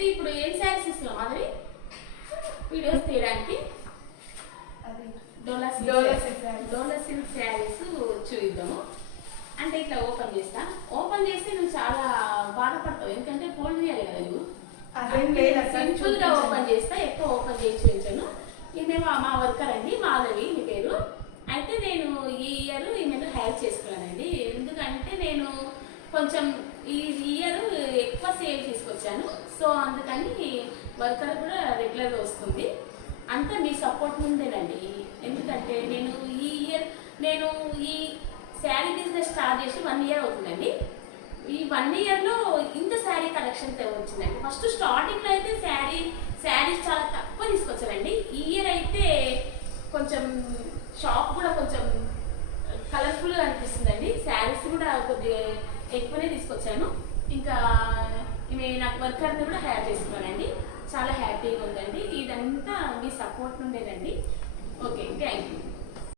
అయితే ఇప్పుడు ఏం శారీస్ ఇస్తున్నాం మాధవి వీడియోస్ తీయడానికి? డోలా సిల్క్ శారీస్ చూద్దాము. అంటే ఇట్లా ఓపెన్ చేస్తా. ఓపెన్ చేస్తే నువ్వు చాలా బాధపడతావు, ఎందుకంటే ఫోల్డ్ చేయాలి కదా నువ్వు. సింపుల్ గా ఓపెన్ చేస్తా, ఎక్కువ ఓపెన్ చేసి చూపించాను. ఈమె మా వర్కర్ అండి, మాధవి మీ పేరు. అయితే నేను ఈ ఇయర్ ఈమెను హైర్ చేసుకున్నానండి. ఎందుకంటే నేను కొంచెం ఈ ఇయర్ ఎక్కువ సేల్ తీసుకొచ్చాను. సో అందుకని వర్కర్ కూడా రెగ్యులర్గా వస్తుంది. అంతా మీ సపోర్ట్ ముందేనండి. ఎందుకంటే నేను ఈ ఇయర్ ఈ శారీ బిజినెస్ స్టార్ట్ చేసి 1 ఇయర్ అవుతుందండి. ఈ 1 ఇయర్లో ఇంత శారీ కలెక్షన్ వచ్చిందండి. ఫస్ట్ స్టార్టింగ్లో అయితే శారీస్ చాలా తక్కువ తీసుకొచ్చానండి. ఈ ఇయర్ అయితే కొంచెం షాప్ కూడా కొంచెం కలర్ఫుల్గా అనిపిస్తుందండి. శారీస్ కూడా కొద్దిగా ఎక్కువనే తీసుకొచ్చాను. ఇంకా నాకు వర్కర్ని కూడా హైర్ చేసుకున్నానండి. చాలా హ్యాపీగా ఉందండి. ఇదంతా మీ సపోర్ట్ నుండేనండి. Okay, thank you.